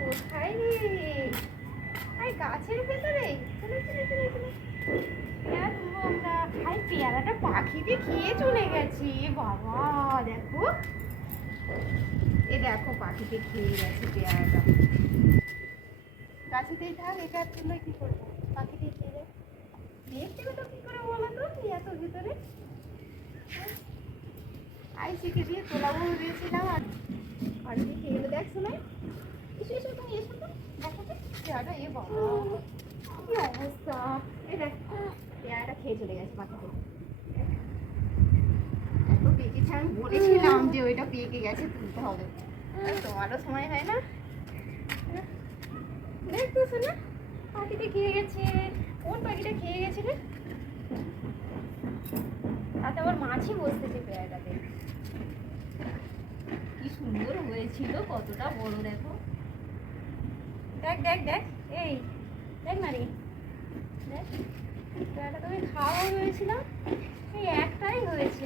কোথায় রে? আই গাছের ভেতরে আমরা আই পেয়ারাটা পাখিতে খেয়ে চলে গেছে। বাবা, দেখো। এ দেখো পাখিতে খেয়ে গেছে পেয়ারাটা। গাছেতেই থাক, এটা তুলে কি করব? পাখিতে খেয়ে দেয় দেখতে পেতো কি করে বলো তো এত ভিতরে। আইসিকে দিয়ে তোলাবো, দিয়েছিলাম। আর আর তো তো কি অবস্থা দেখ পেয়ারাটা খেয়ে চলে গেছে এত যে ওইটা পেকে গেছে তুলতে হবে তোমারও সময় হয় না পাখিটা খেয়ে গেছে কোন পাখিটা খেয়ে তাতে আবার মাছি বসতেছে পেয়ারাটাতে কি সুন্দর হয়েছিল, কতটা বড় দেখো। দেখ দেখ দেখ। এই, দেখ না রে। দেখ পেয়ারাটা তোকে খাওয়া হয়েছিলাম এই একটাই হয়েছে।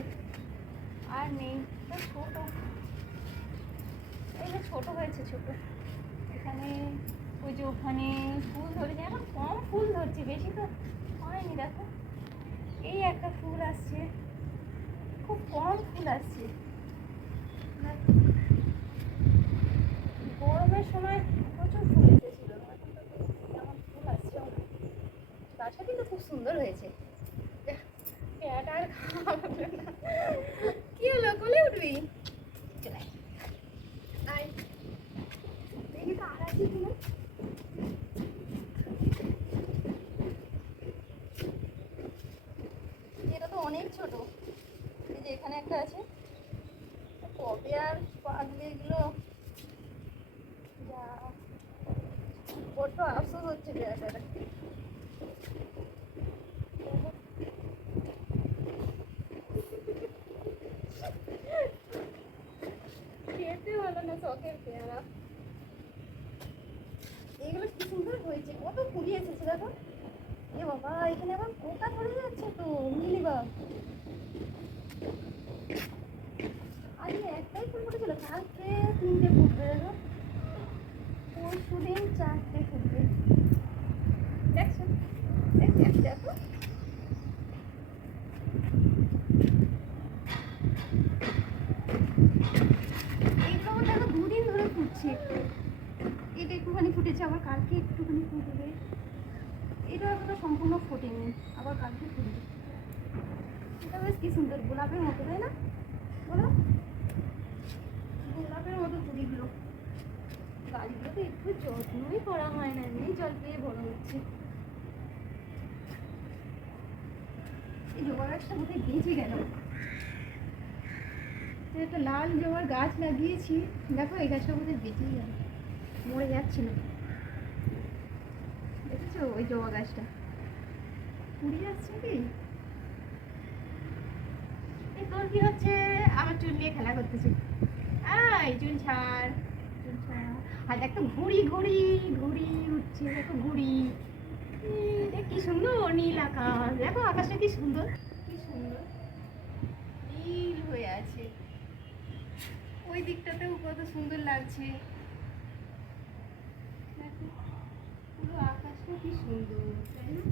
আর নেই, তো ছোট। এই ছোট হয়েছে, ছোট। এখানে ওই যে ওখানে ফুল ধরেছে, এখন কম ফুল ধরছে, বেশি তো হয়নি, দেখো। এই একটা ফুল আসছে, খুব কম ফুল আসছে দেখো। গরমের সময় প্রচুর ফুল এসেছিল এখন তো তেমন ফুল আসছে গাছটা কিন্তু খুব সুন্দর হয়েছে। পেয়ারাটা আর কি হলো, কোলে উঠবি? চলে দেখি তো আর আছে অনেক ছোট। এই যে এখানে একটা আছে। কবে আর পাকবে এগুলো? বড্ড আফসোস হচ্ছে পেয়ারাটা পেয়ারা। এগুলো কি সুন্দর হয়েছে। কত ফুলি এসেছে দেখো। এ বাবা, এখানে আবার পোকা ধরে যাচ্ছে তো মিলিবা আজকে একটাই ফুল ফুটেছিল, কালকে তিনটে ফুটবে, দেখো পরশু দিন চারটে ফুটবে দেখছ দেখ দেখ দেখো এইগুলো দেখো দুদিন ধরে ফুটছে এটা একটুখানি ফুটেছে, আবার কালকে একটুখানি ফুটবে। এটা এখনও সম্পূর্ণ ফোটেনি, আবার কালকে ফুটবে। এটা বেশ কি সুন্দর, গোলাপের মতো, তাই না? বলো। গোলাপের মতো ফুলগুলো। গাছগুলো তো একটু যত্নই করা হয় না, এমনি জল পেয়ে বড় হচ্ছে। এই গাছটা কোথায় বেঁচে গেল। একটা লাল জবার গাছ লাগিয়েছি। দেখো, এই গাছটা কোথায় বেঁচেই গেল। মরে যাচ্ছিল দেখেছ ওই জবা গাছটা? পুড়ে যাচ্ছে কি তোর কি হচ্ছে? আমার চুল নিয়ে খেলা করতেছে। এই চুল ছাড় চুল ছাড়। আর দেখো ঘুড়ি ঘুড়ি ঘুড়ি উঠছে, দেখো ঘুড়ি। কি সুন্দর, নীল আকাশ। দেখো, আকাশটা কি সুন্দর। কি সুন্দর। নীল হয়ে আছে। ওই দিকটাতেও কত সুন্দর লাগছে। পুরো আকাশটা কি সুন্দর তাই না?